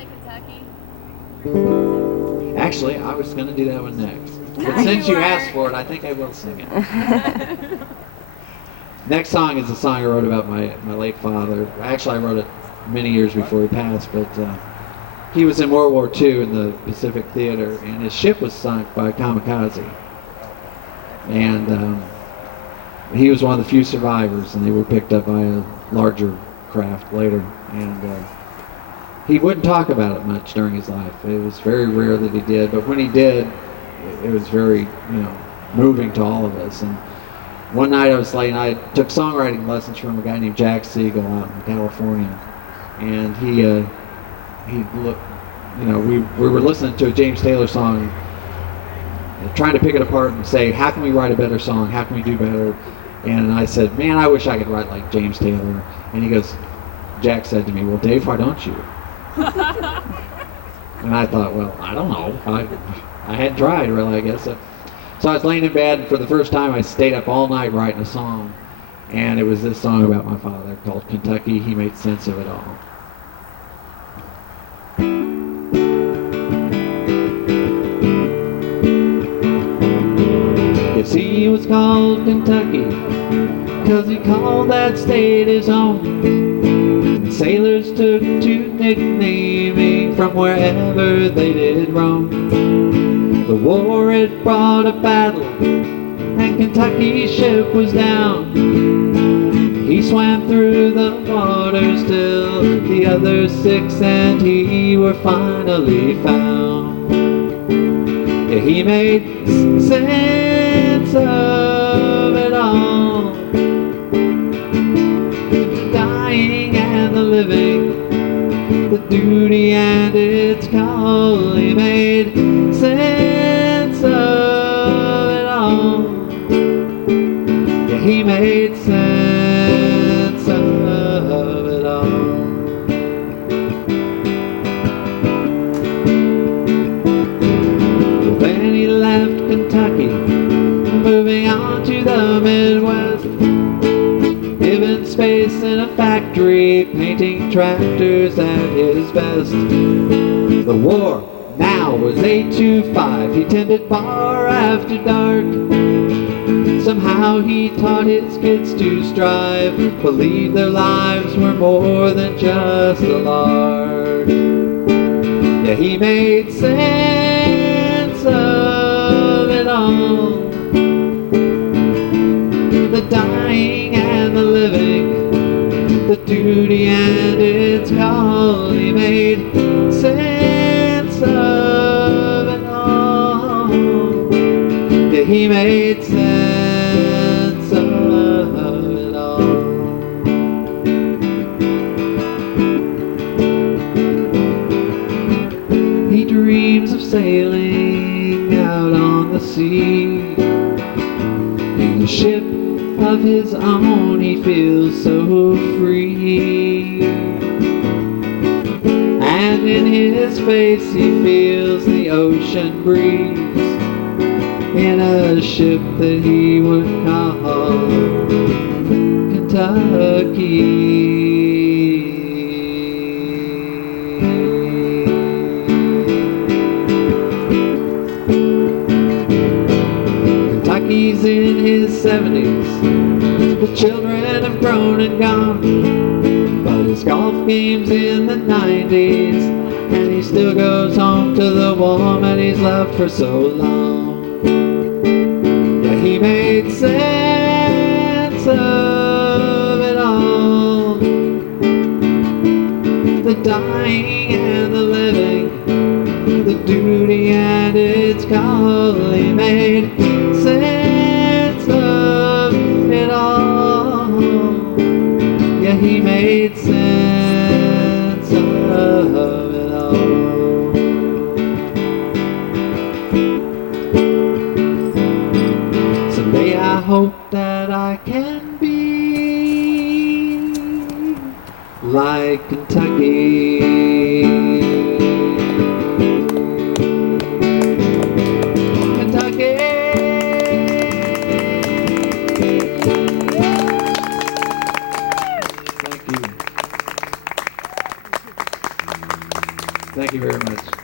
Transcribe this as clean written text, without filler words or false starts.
play Kentucky? Actually, I was going to do that one next. But since you asked for it, I think I will sing it. Next song is a song I wrote about my late father. Actually, I wrote it many years before he passed, but he was in World War II in the Pacific Theater, and his ship was sunk by a kamikaze. And he was one of the few survivors, and they were picked up by a larger craft later. And he wouldn't talk about it much during his life. It was very rare that he did, but when he did, it was very, moving to all of us. And one night I was late, and I took songwriting lessons from a guy named Jack Siegel out in California, and he looked, we were listening to a James Taylor song, trying to pick it apart and say, how can we write a better song? How can we do better? And I said, man, I wish I could write like James Taylor. And he goes, Jack said to me, well, Dave, why don't you? And I thought, well, I don't know. I hadn't tried, really, I guess. So I was laying in bed, and for the first time I stayed up all night writing a song. And it was this song about my father called Kentucky. He made sense of it all. Yes, he was called Kentucky, 'cause he called that state his own. Sailors took to nicknaming from wherever they did roam. The war had brought a battle, and Kentucky's ship was down. He swam through the waters till the other 6 and he were finally found. Yeah, he made sense of it all, the dying and the living, the duty and its call. He made sense of it all. Yeah, he made sense of it all. Well, then he left Kentucky, moving on to the Midwest, giving space in a factory, painting tractors at his best. The war now was 8 to 5. He tended bar after dark. Somehow he taught his kids to strive, believe their lives were more than just a lark. Yeah, he made sense of it all, the dying and the living, the duty and its call. He made sense of it all. Yeah, he made sense of it all. He dreams of sailing out on the sea, in a ship of his own. He feels so free, and in his face he feels the ocean breeze, in a ship that he would call Kentucky. Kentucky's in his 70s, the children have grown and gone, but his golf game's in the 90s, and he still goes home to the woman he's loved for so long. Yeah, he made sense of it all, the dying and the living, the duty and its call. He made sense of it all. Yeah, he made sense of it all. Someday I hope that I can be like Kentucky. Kentucky. Thank you very much.